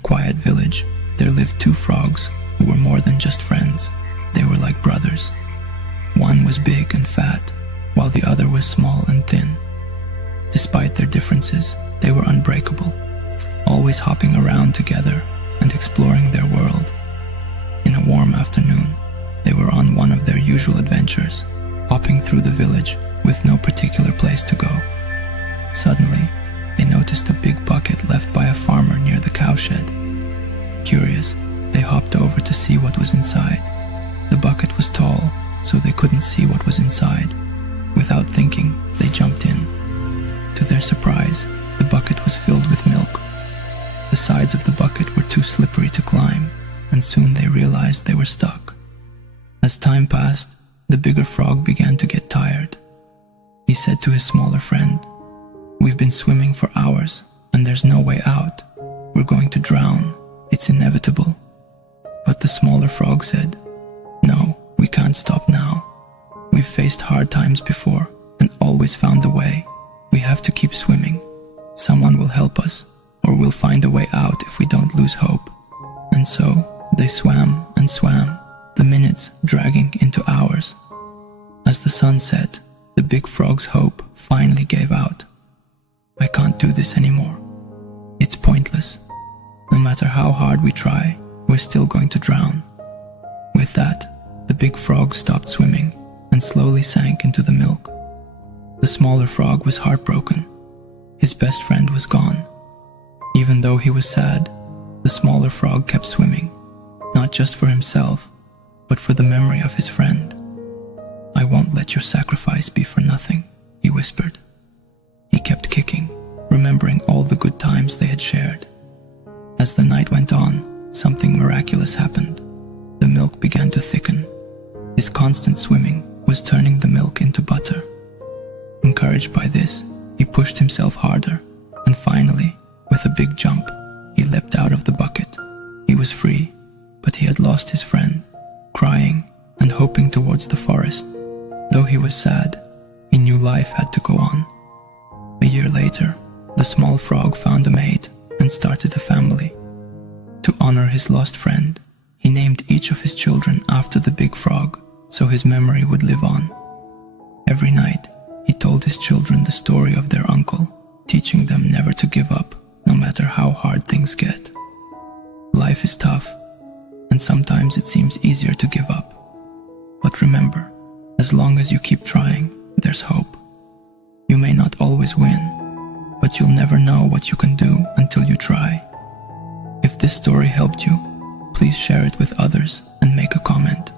a quiet village, there lived two frogs who were more than just friends. They were like brothers. One was big and fat, while the other was small and thin. Despite their differences, they were unbreakable, always hopping around together and exploring their world. In a warm afternoon, they were on one of their usual adventures, hopping through the village with no particular place to go. Suddenly, they noticed a big bucket left by a farmer near the cowshed. Curious, they hopped over to see what was inside. The bucket was tall, so they couldn't see what was inside. Without thinking, they jumped in. To their surprise, the bucket was filled with milk. The sides of the bucket were too slippery to climb, and soon they realized they were stuck. As time passed, the bigger frog began to get tired. He said to his smaller friend, "We've been swimming for hours, and there's no way out. We're going to drown. It's inevitable." But the smaller frog said, "No, we can't stop now. We've faced hard times before and always found a way. We have to keep swimming. Someone will help us, or we'll find a way out if we don't lose hope." And so they swam and swam, the minutes dragging into hours. As the sun set, the big frog's hope finally gave out. "I can't do this anymore. It's pointless. No matter how hard we try, we're still going to drown." With that, the big frog stopped swimming and slowly sank into the milk. The smaller frog was heartbroken. His best friend was gone. Even though he was sad, the smaller frog kept swimming, not just for himself, but for the memory of his friend. "I won't let your sacrifice be for nothing," he whispered. He kept kicking, remembering all the good times they had shared. As the night went on, something miraculous happened. The milk began to thicken. His constant swimming was turning the milk into butter. Encouraged by this, he pushed himself harder, and finally, with a big jump, he leapt out of the bucket. He was free, but he had lost his friend. Crying and hoping towards the forest. Though he was sad, he knew life had to go on. A year later, the small frog found a mate and started a family. To honor his lost friend, he named each of his children after the big frog, so his memory would live on. Every night, he told his children the story of their uncle, teaching them never to give up, no matter how hard things get. Life is tough, and sometimes it seems easier to give up. But remember, as long as you keep trying, there's hope. You may not always win, but you'll never know what you can do until you try. If this story helped you, please share it with others and make a comment.